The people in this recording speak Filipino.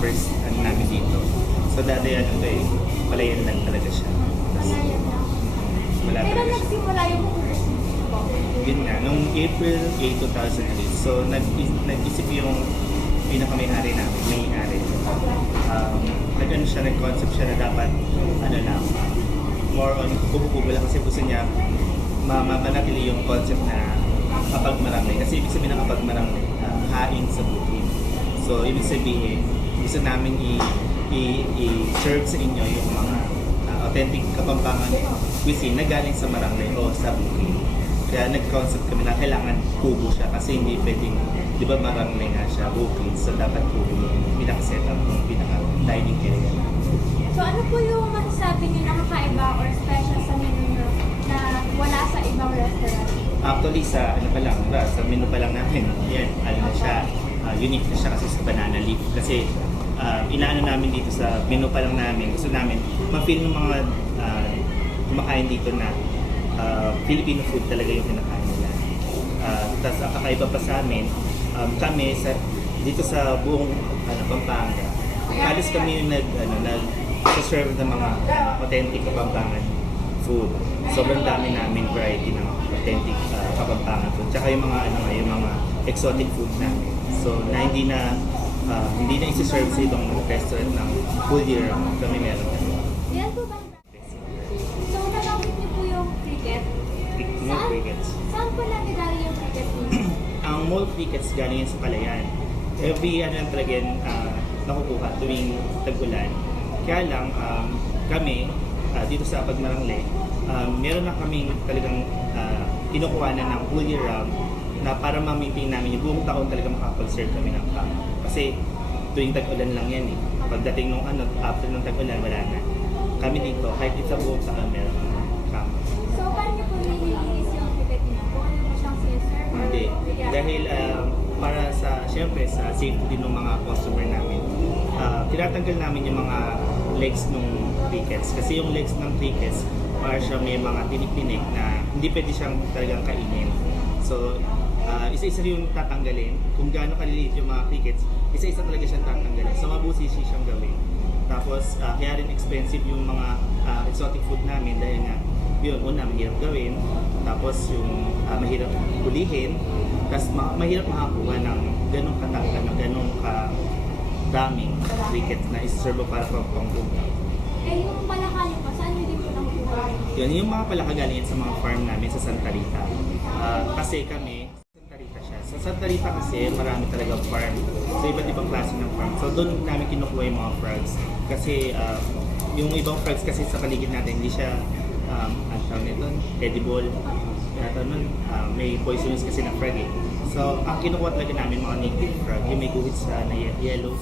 first ano namin dito. So dati ano to eh, palayan lang talaga siya. Malayan lang. Wala Kailan talaga siya. nagsimula yung ubos po? Yun nga, nung April 8, 2008, so nag-isip yung pinaka-may-ari namin, may-ari. Nag-ano siya, nag-concept siya na dapat, ano lang, more on kubo-kubo lang kasi gusto niya manatili yung concept na kapag marami. Kasi ibig sabihin na kapag marami, hain sa bukid. So, ibig sabihin, gusto namin i-serve sa inyo yung mga authentic Kapampangan cuisine na galing sa Marangay o sa bukid. Kaya nag-concept kami na kailangan kubo siya kasi hindi pwedeng, di ba Marangay nga siya, bukid, so dapat kubo yung pinaka-setup, yung pinaka-dining area. So ano po yung masasabi niyo nakakaiba or special sa menu niyo na wala sa ibang restaurant? Actually, sa ano pa lang, sa menu pa lang namin, yan, ano na siya, unique na siya kasi sa banana leaf. Kasi inaano namin dito sa menu pa lang namin, gusto namin ma-feel ng mga kumakain dito na Filipino food talaga yung kinakain nila. Tapos ang kakaiba pa sa amin, kami dito sa buong Pampanga, halos kami yung nag-serve ng mga authentic Kapampangan food. Sobrang dami namin variety ng authentic Kapampangan food. Tsaka yung mga yung mga exotic food namin. So na hindi na isi-serve sa ibang restaurant ng full year round. Kami meron kami. Yan po ba? So nabanggit niyo po yung cricket. Mall crickets. Saan po nagagaling yung cricket niyo? Ang mall crickets galing yan sa Palayan. Every talaga yan nakukuha tuwing tag-ulan. Kaya lang kami dito sa Pagmarangle, meron na kaming talagang kinukuha na ng full year round na para ma-maintain namin yung buong taon talaga makapag-serve kami ng kama. Kasi tuwing tag-ulan lang yan eh. Pagdating nung after ng tag-ulan, wala na. Kami dito, kahit sa buong taon meron kama. So paano niyo po nililinis yung cricket niyo? Kung ano po siyang siniserve? or- Hindi. Yeah. Dahil para syempre sa safety din ng mga customer namin, tinatanggal namin yung mga legs ng crickets. Kasi yung legs ng crickets, para siya may mga tinik-tinik na hindi pwede siyang talagang kainin. So, isa-isa yung tatanggalin. Kung gaano kaliliit yung mga crickets, isa-isa talaga siyang tatanggalin. So, mabusisi siyang gawin. Tapos, kaya rin expensive yung mga exotic food namin dahil nga, yun, una, mahirap gawin. Tapos, yung mahirap hulihin. Tapos, mahirap makakuha ng ganong katanggal, ng ganong daming crickets na iserve para pang-buka. Eh yung palaka niyo pa, saan niyo din po nakukuha? Yun, yung mga palakagalingan sa mga farm namin sa Santa Rita. Kasi kami, Santa Rita siya. Sa Santa Rita kasi marami talaga farm. So iba't ibang klase ng farm. So doon namin kinukuha yung mga frogs. Kasi yung ibang frogs kasi sa paligid natin, hindi siya ang tawag nito, edible. May poisonous kasi na frog eh. So ang kinukuha talaga namin mga native frog, yung may guhit sa na yellow.